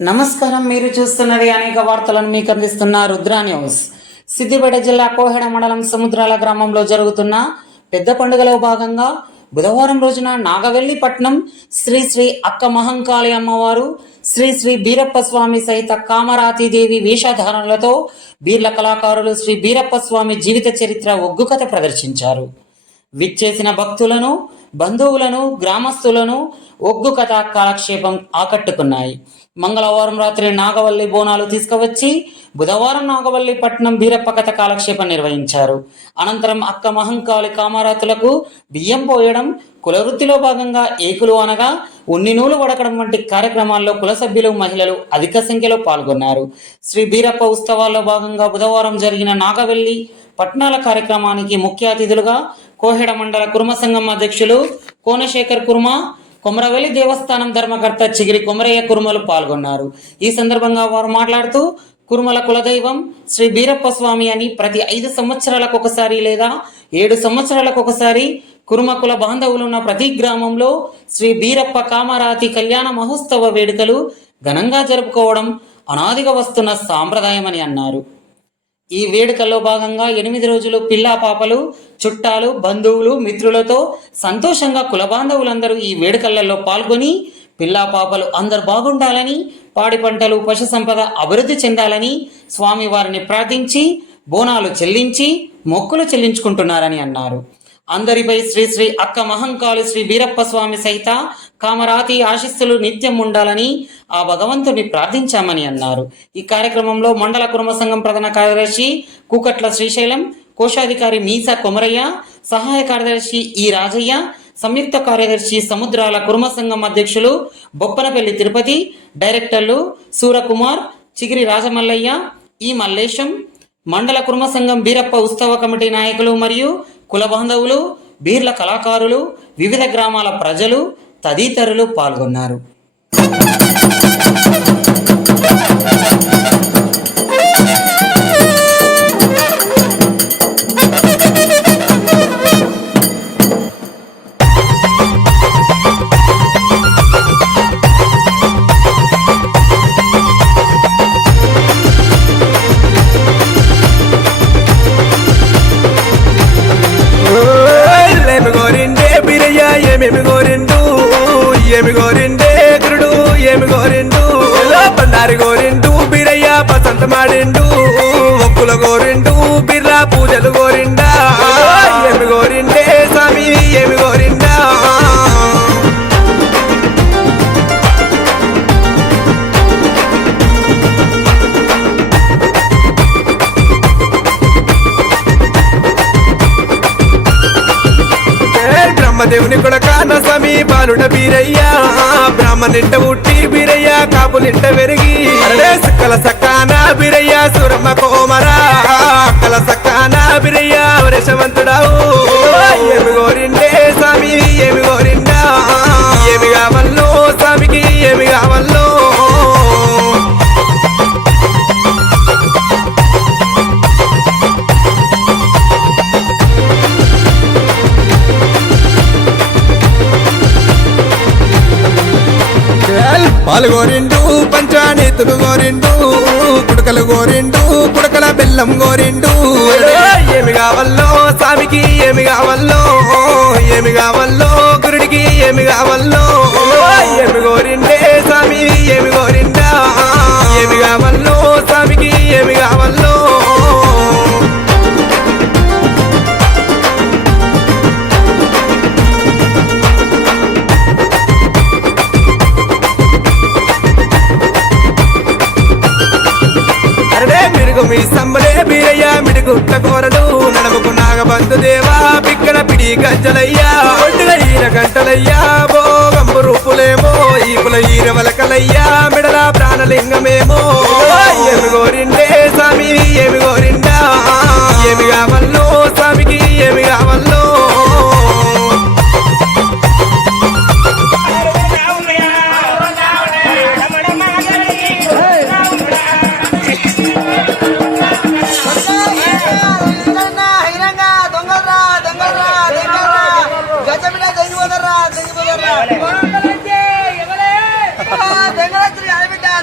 నమస్కారం. మీరు చూస్తున్నది అనేక వార్తలను మీకు అందిస్తున్న రుద్రా న్యూస్. సిద్దిపేట జిల్లా కోహెడ మండలం సముద్రాల గ్రామంలో జరుగుతున్న పెద్ద పండుగలో భాగంగా బుధవారం రోజున నాగవెల్లి పట్నం శ్రీ శ్రీ అక్క మహంకాళి అమ్మవారు, శ్రీ శ్రీ బీరప్ప స్వామి సహిత కామరాతిదేవి వేషధారణలతో బీర్ల కళాకారులు శ్రీ బీరప్ప స్వామి జీవిత చరిత్ర ఒగ్గు కథ ప్రదర్శించారు. విచ్చేసిన భక్తులను, బంధువులను, గ్రామస్తులను ఒగ్గు కథ కాలక్షేపం ఆకట్టుకున్నాయి. మంగళవారం రాత్రి నాగవల్లి బోనాలు తీసుకువచ్చి బుధవారం నాగవల్లి పట్నం బీరప్ప కథ కాలక్షేపం నిర్వహించారు. అనంతరం అక్క మహంకాళి కామరాతులకు బియ్యం పోయడం, కులవృత్తిలో భాగంగా ఏకులు అనగా ఉన్ని నూలు వడకడం వంటి కార్యక్రమాల్లో కుల సభ్యులు, మహిళలు అధిక సంఖ్యలో పాల్గొన్నారు. శ్రీ బీరప్ప ఉత్సవాల్లో భాగంగా బుధవారం జరిగిన నాగవెల్లి పట్నాల కార్యక్రమానికి ముఖ్య అతిథులుగా కోహెడ మండల కుర్మ సంఘం అధ్యక్షులు కోనశేఖర్ కుర్మ, కొమరవెల్లి దేవస్థానం ధర్మకర్త చిగిరి కొమరయ్య కుర్మలు పాల్గొన్నారు. ఈ సందర్భంగా వారు మాట్లాడుతూ, కుర్మల కులదైవం శ్రీ బీరప్ప స్వామి అని ప్రతి 5 సంవత్సరాలకు ఒకసారి లేదా 7 సంవత్సరాలకు ఒకసారి కుర్మ కుల బాంధవులున్న ప్రతి గ్రామంలో శ్రీ బీరప్ప కామరాతి కళ్యాణ మహోత్సవ వేడుకలు ఘనంగా జరుపుకోవడం అనాదిగా వస్తున్న సాంప్రదాయమని అన్నారు. ఈ వేడుకల్లో భాగంగా 8 రోజులు పిల్లా పాపలు, చుట్టాలు, బంధువులు, మిత్రులతో సంతోషంగా కుల బాంధవులందరూ ఈ వేడుకలలో పాల్గొని పిల్లా పాపలు అందరు బాగుండాలని, పాడి పంటలు, పశు సంపద అభివృద్ధి చెందాలని స్వామి వారిని ప్రార్థించి బోనాలు చెల్లించి మొక్కులు చెల్లించుకుంటున్నారని అన్నారు. అందరిపై శ్రీ శ్రీ అక్క మహంకాళి శ్రీ బీరప్ప స్వామి సహిత కామరాతి ఆశీస్సులు నిత్యం ఉండాలని ఆ భగవంతుని ప్రార్థించామని అన్నారు. ఈ కార్యక్రమంలో మండల కుర్మ సంఘం ప్రధాన కార్యదర్శి కూకట్ల శ్రీశైలం, కోశాధికారి మీసా కొమరయ్య, సహాయ కార్యదర్శి ఈ రాజయ్య, సంయుక్త కార్యదర్శి సముద్రాల కుర్మ సంఘం అధ్యక్షులు బొప్పనపల్లి తిరుపతి, డైరెక్టర్లు సూరకుమార్, చిగిరి రాజమల్లయ్య, ఈ మల్లేశం, మండల కుర్మ సంఘం బీరప్ప ఉత్సవ కమిటీ నాయకులు మరియు కుల బాంధవులు, బీర్ల కళాకారులు, వివిధ గ్రామాల ప్రజలు తదితరులు పాల్గొన్నారు. ఏమి గోరిండే గురుడు, ఏమి గోరిండు బండారి గోరిండు, బీరయ్య పసంత మాడిండు, ఒక్కుల గోరిండు, బిర్లా పూజలు గోరిండా. ఏమి గోరిండే స్వామి, ఏమి గోరిండా. బ్రహ్మదేవుని కొడక నసమి బాలుడ బీరయ్య, బ్రాహ్మణింట ఉట్టి బీరయ్య, కాపులింట వెరిగి సక్కల సక్కాన బీరయ్య, సురమ్మ కోమరా అక్కల సక్కాన బీరయ్య, వరేశవంతుడావు. ఏమి గోరిండే స్వామి, ఏమి గోరిండా. ఏమి కావల్లో స్వామికి, ఏమి కావల్లో. పాలు గోరిండు, పంచానీతులు గోరిండు, కుడకలు గోరిండు, కుడకల బెల్లం గోరిండు. ఏమి కావల్లో స్వామికి, ఏమి కావల్లో. ఏమి కావల్లో గురుడికి, ఏమి కావల్లో. ఏమి గోరిండే స్వామి, ఏమి గోరిండా. ఏమి కావల్లో స్వామికి, ఏమి కావల్లో. మీ సంబలే బీరయ్య మిడిగుట్ట కోరడు, నడముకు నాగబంధు దేవా పిక్కన పిడి గజ్జలయ్యా, ఒడ్డుల ఈర గంటలయ్యా, భోగంబు రూపులేమో ఈపుల ఈర వలకలయ్యా, మిడల ప్రాణలింగమేమో. ఏమి గోరిండే స్వామి, ఏమి గోరిండా. ఏమి కావల్లో స్వామికి, ఏమి కావల్లో.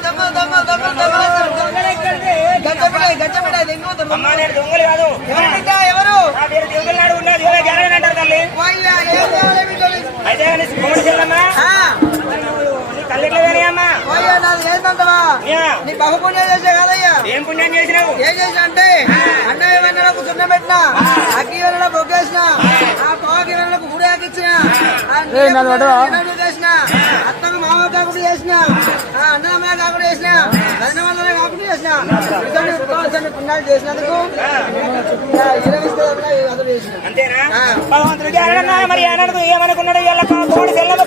దొంగ అమ్మా నేను దొంగలు కాదు. ఎవరు బిడ్డ ఎవరు నా పేరు దొంగలు నాడు ఉన్నది జరగని అంటారు తల్లి. అయ్యా ఏం కావాలి బిడ్డలు? అయితే నీ గుమ్మడి చెల్లమ్మా ఆ, నీ కళ్ళెట్లా వేరేయమ్మా? అయ్యా నాది ఏంటంటవా నీ బహు పుణ్యం చేసే కదయ్యా. ఏం పుణ్యం చేసినావు? ఏం చేసా అంటే అన్నయ్య వెన్నలకు సున్నం పెట్టినా, అగ్గి వెన్నలకు బొగ్గేసిన, ఆ పాకి వెన్నలకు గుడి ఆకిచ్చిన, చేసిన, అత్తకు మామ కాకుండా చేసిన, ఆ అన్నమ్మ కాకుండా చేసిన, అన్న వల్ల కాకుండా చేసిన, పుణ్యాలు చేసినందుకు ఇరవై చేసిన. అంతేనా? భగవంతుడికి అనడన్నా మరి అనడు ఏమనుకున్నాడు? వీళ్ళ కోడి సెల్లము